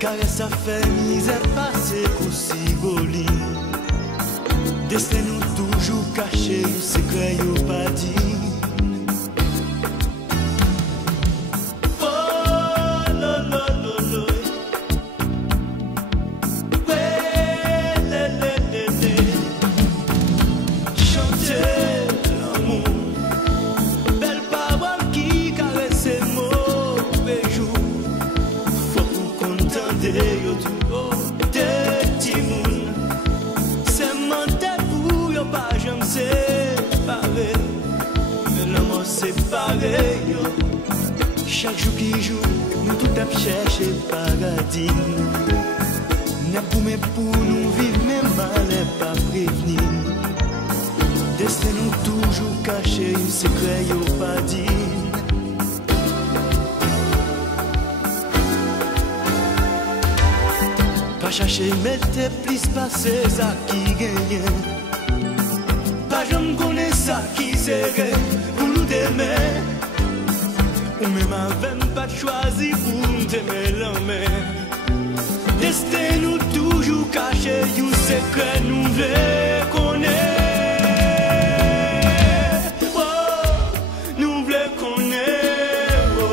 Caresse a fait misère passer aussi boli. Destin nous toujours caché, secret yo pas dit. Séparés, chaque jour qui joue, nous tout à chercher paradis. N'a pour nous vivre, même mal est pas prévenir. Destin nous toujours caché, secret yo pas dit. Pas chercher, mettez plus passer ça qui gagne. Pas jamais connaître ça qui serait. T'aimer, ou même avec pas choisi pour t'aimer l'homme. Destin nous toujours caché, un secret nous voulons connaître. Oh, nous voulons connaître. Oh.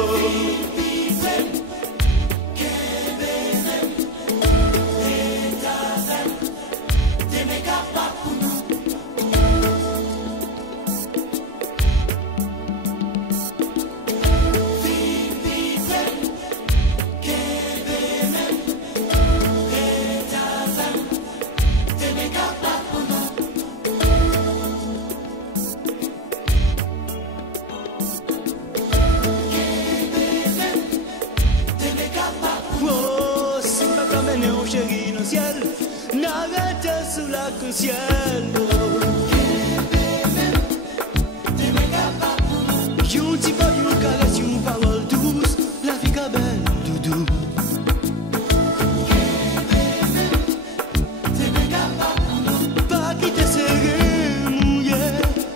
Chérie, dans le ciel, n'arrête sous la ciel. You t'y vas, you caresse, une parole douce, la vie qu'a belle, doudou. Pas quitter serré, mouillé,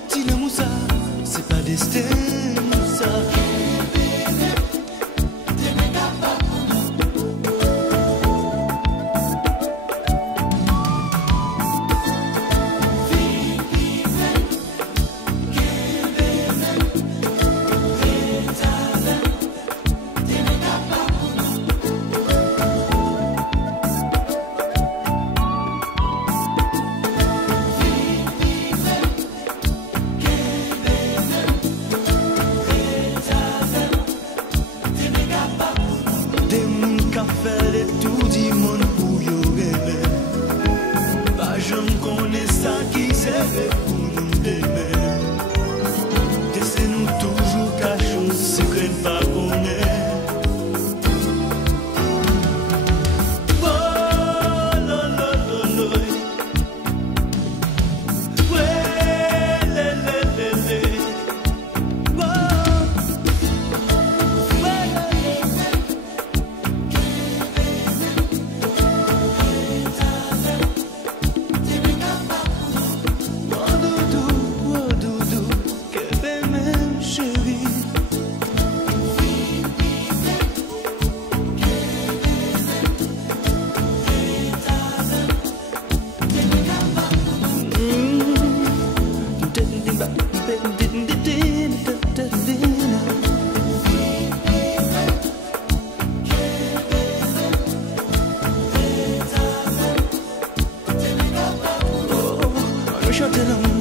si le moussa, c'est pas destin, ça. Faire de tout du monde pour y rêver. Pas jamais connaît ça qui servait pour nous aimer. Laissez-nous toujours cacher ce secret pas connaître. Oh, lo, lo, lo, lo. Ouais, le. Oh, Shut it down.